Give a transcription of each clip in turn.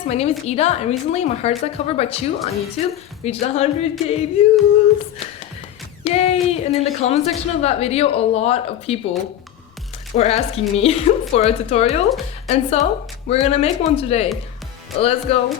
guys, my name is Ida, and recently my Heart Attack cover by Chuu on YouTube reached 100k views. Yay! And in the comment section of that video, a lot of people were asking me for a tutorial, and so we're gonna make one today. Let's go.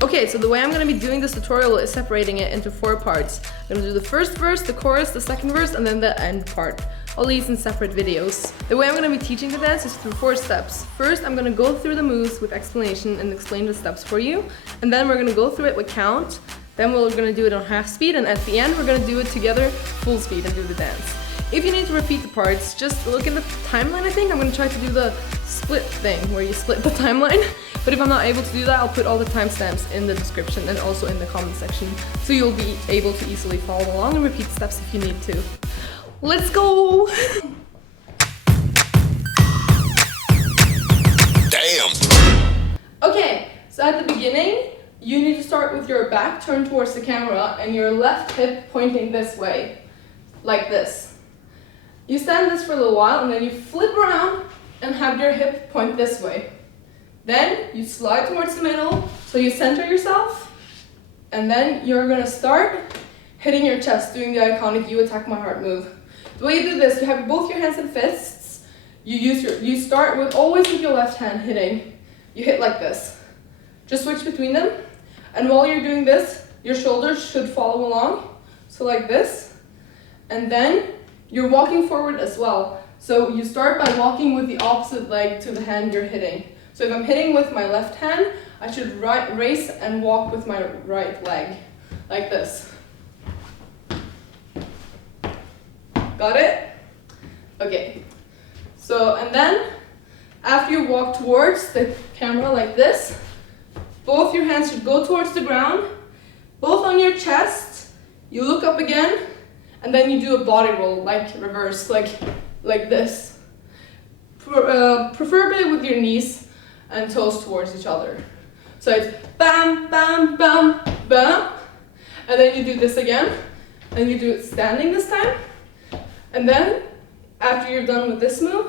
Okay, so the way I'm gonna be doing this tutorial is separating it into 4 parts. I'm gonna do the first verse, the chorus, the second verse, and then the end part. All these in separate videos. The way I'm gonna be teaching the dance is through 4 steps. First, I'm gonna go through the moves with explanation and explain the steps for you. And then we're gonna go through it with count. Then we're gonna do it on half speed, and at the end, we're gonna do it together full speed and do the dance. If you need to repeat the parts, just look in the timeline, I think. I'm gonna try to do the split thing, where you split the timeline. But if I'm not able to do that, I'll put all the timestamps in the description and also in the comment section, so you'll be able to easily follow along and repeat steps if you need to. Let's go! Damn! Okay, so at the beginning, you need to start with your back turned towards the camera and your left hip pointing this way, like this. You stand this for a little while and then you flip around and have your hip point this way. Then you slide towards the middle, so you center yourself, and then you're gonna start hitting your chest, doing the iconic "You Attack My Heart" move. The way you do this, you have both your hands and fists. You start with always with your left hand hitting. You hit like this. Just switch between them, and while you're doing this, your shoulders should follow along. So like this, and then you're walking forward as well. So you start by walking with the opposite leg to the hand you're hitting. So if I'm hitting with my left hand, I should race and walk with my right leg, like this. Got it? Okay. So, and then, after you walk towards the camera like this, both your hands should go towards the ground, both on your chest, you look up again, and then you do a body roll, like reverse, like this. Preferably with your knees and toes towards each other. So it's bam, bam, bam, bam, and then you do this again, and you do it standing this time. And then, after you're done with this move,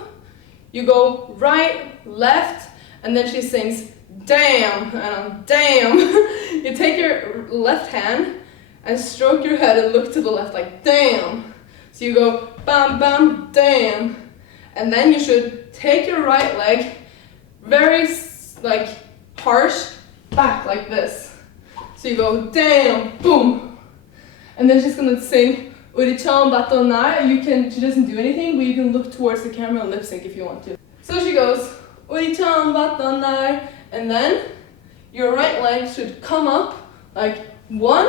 you go right, left, and then she sings damn, and I'm damn. You take your left hand and stroke your head and look to the left like damn. So you go bam, bam, damn. And then you should take your right leg very harsh back like this. So you go damn, boom. And then she's gonna sing she doesn't do anything, but you can look towards the camera and lip sync if you want to. So she goes, and then your right leg should come up like 1,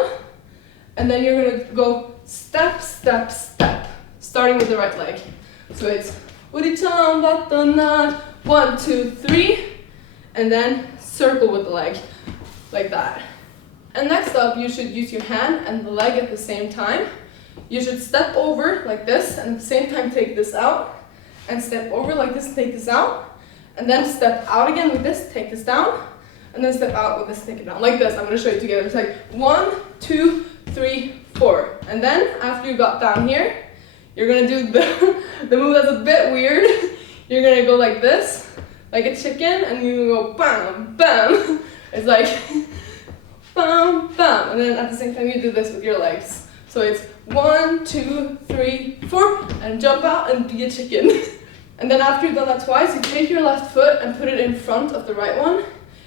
and then you're gonna go step, step, step, starting with the right leg. So it's 1, 2, 3, and then circle with the leg, like that. And next up, you should use your hand and the leg at the same time. You should step over like this, and at the same time take this out, and step over like this, take this out, and then step out again with this, take this down, and then step out with this, take it down, like this. I'm going to show you together. It's like 1, 2, 3, 4. And then after you got down here, you're going to do the move that's a bit weird. You're going to go like this, like a chicken, and you go bam, bam. It's like bam, bam, and then at the same time you do this with your legs. So it's 1, 2, 3, 4, and jump out and be a chicken. And then after you've done that twice, you take your left foot and put it in front of the right one,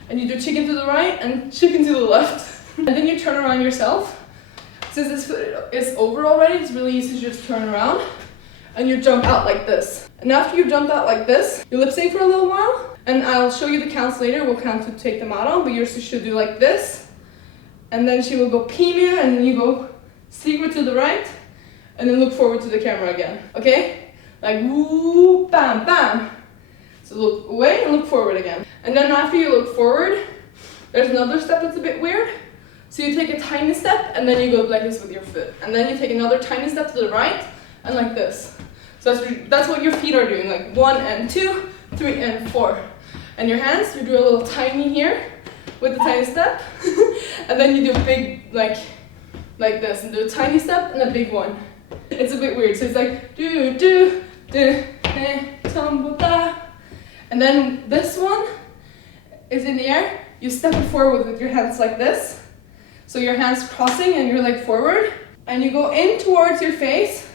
and you do chicken to the right and chicken to the left. And then you turn around yourself. Since this foot is over already, it's really easy to just turn around, and you jump out like this. And after you've jumped out like this, you lip sync for a little while, and I'll show you the counts later. We'll count to take them out on, but yours should do like this. And then she will go Caami, and then you go secret to the right, and then look forward to the camera again, okay? Like woo, bam, bam. So look away and look forward again. And then after you look forward, there's another step that's a bit weird. So you take a tiny step, and then you go like this with your foot. And then you take another tiny step to the right, and like this. So that's what your feet are doing, like 1 and 2, 3 and 4. And your hands, you do a little tiny here with the tiny step, and then you do a big, like this, and do a tiny step and a big one. It's a bit weird, so it's like do do do tumble da, and then this one is in the air. you step it forward with your hands like this. So your hands crossing and your leg forward. And you go in towards your face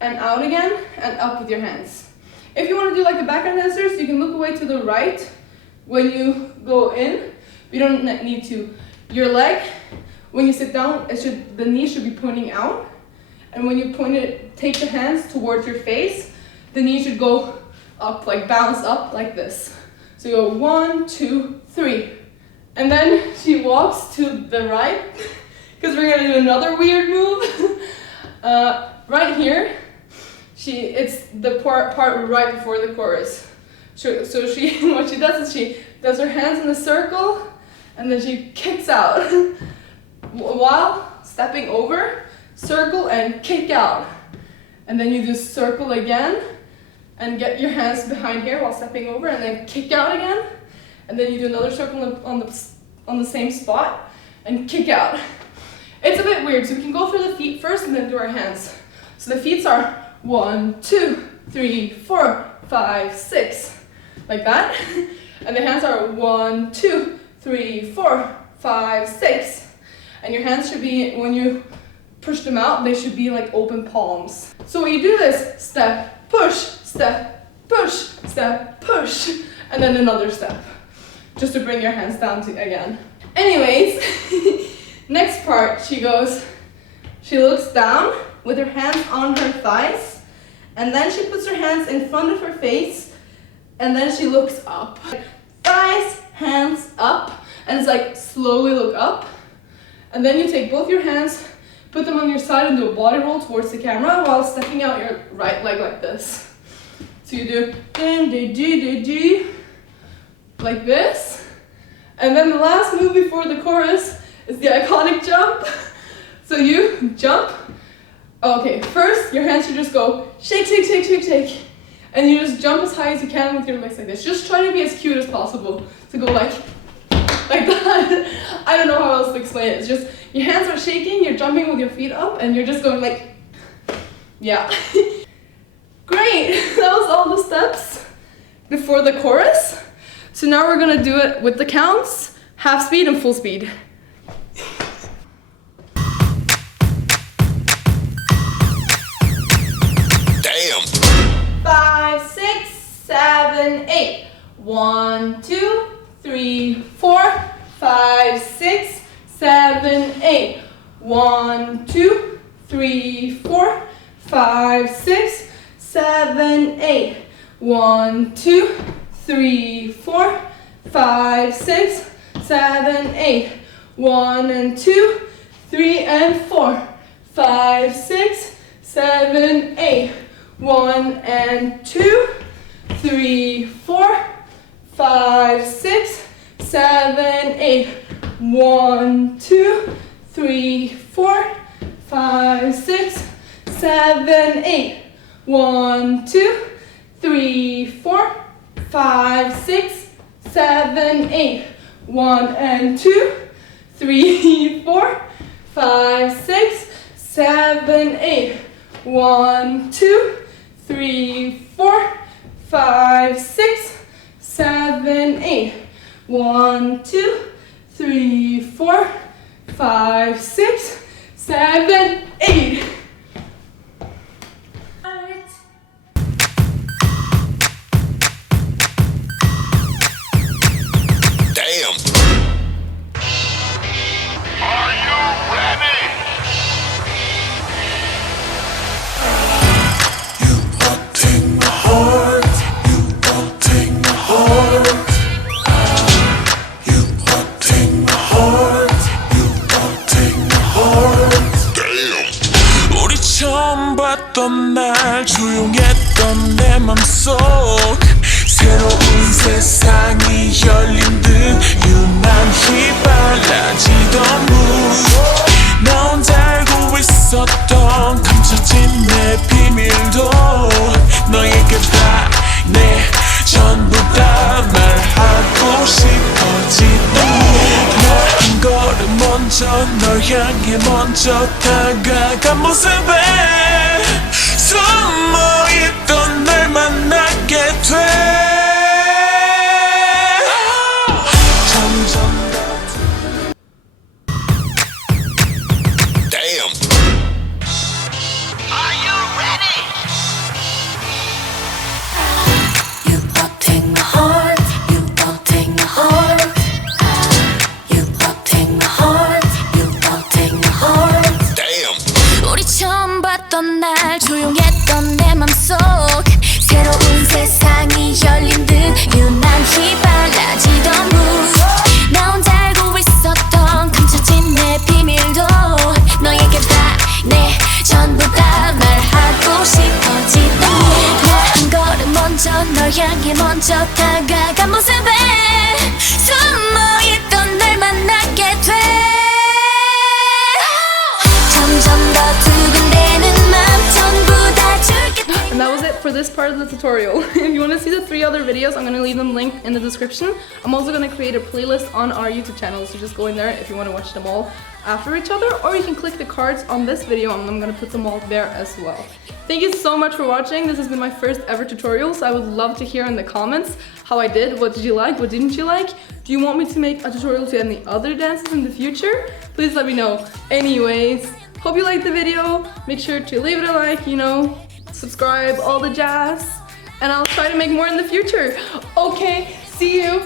and out again and up with your hands. If you want to do like the background dancers, you can look away to the right when you go in. You don't need to. Your leg, when you sit down, the knee should be pointing out. And when you take the hands towards your face, the knee should go up, like bounce up like this. So you go 1, 2, 3. And then she walks to the right, because we're gonna do another weird move. Right here, it's the part right before the chorus. So what she does is she does her hands in a circle, and then she kicks out while stepping over, circle and kick out. And then you just circle again and get your hands behind here while stepping over, and then kick out again. And then you do another circle on the same spot and kick out. It's a bit weird, so we can go through the feet first and then do our hands. So the feet are 1, 2, 3, 4, 5, 6, like that. And the hands are 1, 2, 3, 4, 5, 6. And your hands should be, when you push them out, they should be like open palms. So what you do is step, push, step, push, step, push, and then another step, just to bring your hands down again. Anyways, next part, she looks down with her hands on her thighs, and then she puts her hands in front of her face, and then she looks up. Thighs, hands up, and it's like slowly look up. And then you take both your hands, put them on your side and do a body roll towards the camera while stepping out your right leg like this. So you do D, like this. And then the last move before the chorus is the iconic jump. So you jump. Okay, first your hands should just go shake, shake, shake, shake, shake. And you just jump as high as you can with your legs like this. Just try to be as cute as possible. To go like that. I don't know how else to explain it. It's just your hands are shaking, you're jumping with your feet up, and you're just going like, yeah. Great, that was all the steps before the chorus. So now we're gonna do it with the counts, half speed and full speed. Damn. 5, 6, 7, 8. 1, 2, 3, 4, 5, 6, 7, 8. 1, 2, 3, 4, 5, 6, 7, 8. 1, 2, 3, 4, 5, 6, 7, 8. 1 and 2, 3 and 4, 5, 6, 7, 8. 1 and 2, 3, 4, 5, 6, 7, 8. 1, 2, 3, 4, 5, 6, 7, 8. 1, 2, 3, 4, 5, 6, 7, 8. 1 and 2, 3, 4, 5, 6, 7, 8. 1, 2, 3, 4, 5, 6, 7, 8. 1, 2, 3, 4, 5, 6, 7, 8. Damn. Are you ready? You won't take my heart. You won't take my heart. You won't take my heart. You won't take my heart. Damn. 우리 처음 봤던 날 조용했던 내 맘속 새로운 세상이 열린 듯 유난히 빨라지던 mood 나 혼자 알고 있었던 감춰진 내 비밀도 너에게 다 내 전부 다 말하고 싶어지던 나 한 걸음 먼저 널 향해 먼저 다가간 모습에 숨어있던 날 만나게 돼 점점 스쳐 다가간 모습에 숨어있던 날 만나게 돼 점점 더 두근대는 맘 전부 다 줄게. And that was it for this part of the tutorial. If you want to see the 3 other videos, I'm going to leave them linked in the description. I'm also going to create a playlist on our YouTube channel, so just go in there if you want to watch them all after each other, or you can click the cards on this video and I'm going to put them all there as well. Thank you so much for watching. This has been my first ever tutorial, so I would love to hear in the comments how I did. What did you like? What didn't you like? Do you want me to make a tutorial to any other dances in the future? Please let me know. Anyways, hope you liked the video. Make sure to leave it a like, you know, subscribe, all the jazz, and I'll try to make more in the future. Okay, see you.